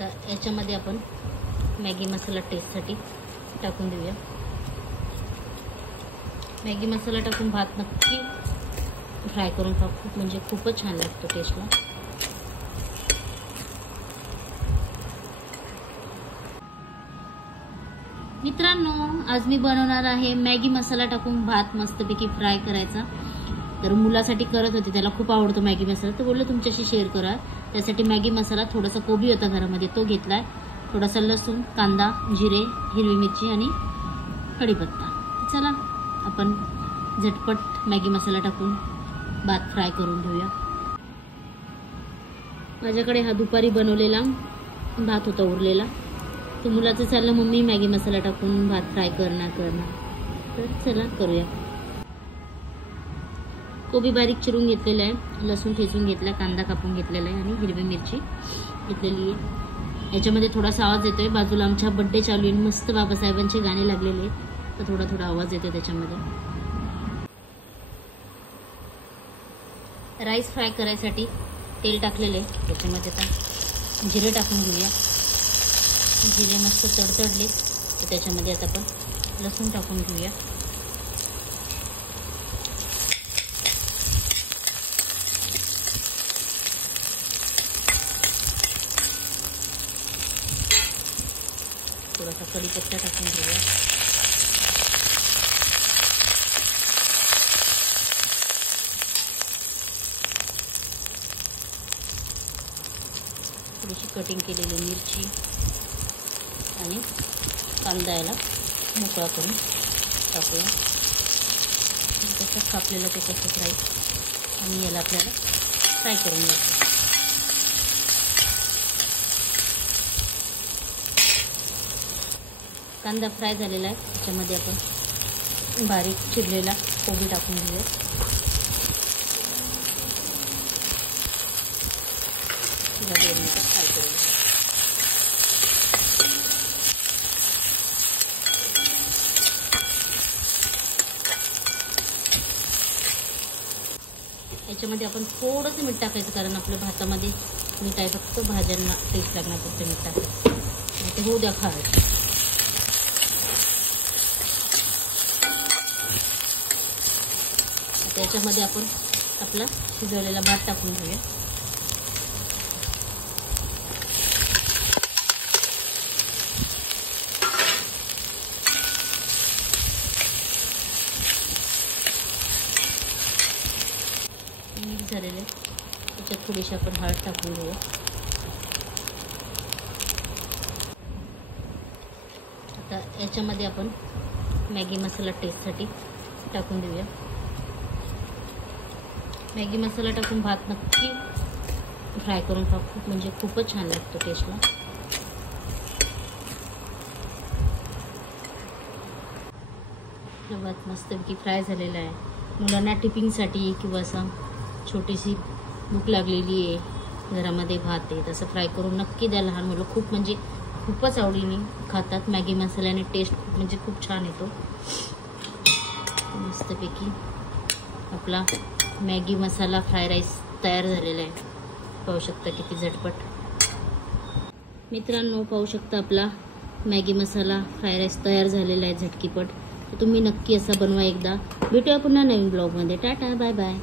आता याच्यामध्ये आपण मॅगी मसाला टेस्टसाठी टाकून देऊया। मॅगी मसाला टाकून भात नक्की फ्राय करून खा, म्हणजे खूपच छान लागतो टेस्टला। मित्रांनो, आज मी बनवणार आहे मॅगी मसाला टाकून भात मस्तपैकी फ्राय करायचा। तर मुलासाठी करत होते, त्याला खूप आवडतो मॅगी मसाला, तर बोलले तुमच्याशी शेअर करा। त्यासाठी मॅगी मसाला, थोडासा कोबी होता घरामध्ये तो घेतलाय, थोडासा लसूण, कांदा, जिरे, हिरवी मिरची आणि कढीपत्ता। चला आपण झटपट मॅगी मसाला टाकून भात फ्राय करून घेऊया। माझ्याकडे हा दुपारी बनवलेला भात होता उरलेला, तर मुलाचं चाललं मम्मी मॅगी मसाला टाकून भात फ्राय करणार। तर चला करूया। कोबी बारीक चिरून घेतलेला आहे, लसूण ठेचून घेतला, कांदा कापून घेतलेला आहे आणि हिरवी मिरची घेतलेली आहे। याच्यामध्ये थोडासा आवाज येतोय, बाजूला आमच्या बर्थडे चालू आहे, मस्त बाबासाहेबांचे गाणे लागलेले, तर थोडा थोडा आवाज येतोय त्याच्यामध्ये। राईस फ्राय करायसाठी तेल टाकलेले, त्याच्यामध्ये आता जिरे टाकून घेऊया। जिरे मस्त तडतडले तर त्याच्यामध्ये आता आपण लसूण टाकून घेऊया। थोडासा कढीपत्ता टाकून घेऊया। थोडीशी कटिंग केलेली मिरची आणि कांदा याला मोकळा करून टाकूया। तसं कापलेलं ते कसं फ्राय, आणि याला आपल्याला फ्राय करून घ्यायचं। कांदा फ्राय झालेला आहे, त्याच्यामध्ये आपण बारीक चिरलेला कोबी टाकून घेऊया। तिला 2 मिनिटं फ्राय करूया। याच्यामध्ये आपण थोडंसं मीठ टाकायचं, कारण आपल्या भातामध्ये मीठ आहे, फक्त भाज्यांना टेस्ट लागण्यापुरतं मीठ टाकायचं, ते होऊ द्या खारट। त्याच्यामध्ये आपण आपला शिजवलेला भात टाकून घेऊया। मिक्स झालेले, त्याच्यात थोडीशी आपण हळद टाकून घेऊया। आता याच्यामध्ये आपण मॅगी मसाला टेस्टसाठी टाकून देऊया। मॅगी मसाला टाकून भात नक्की फ्राय करून खा, म्हणजे खूपच छान लागतो टेस्टला। भात मस्तपैकी फ्राय झालेला आहे। मुलांना टिफिनसाठी किंवा असं छोटीशी भूक लागलेली आहे, घरामध्ये भात आहे, तसं फ्राय करून नक्की द्या। लहान मुलं खूपच आवडीने खातात। मॅगी मसाल्याने टेस्ट म्हणजे खूप छान येतो। मस्तपैकी आपला मॅगी मसाला फ्राय राईस तयार झालेला आहे, पाहू शकता किती झटपट। मित्रांनो, पाहू शकता आपला मॅगी मसाला फ्राय राईस तयार झालेला आहे झटकीपट। तर तुम्ही नक्की असा बनवा एकदा। भेटूया पुन्हा नवीन ब्लॉगमध्ये। Tata, bye bye.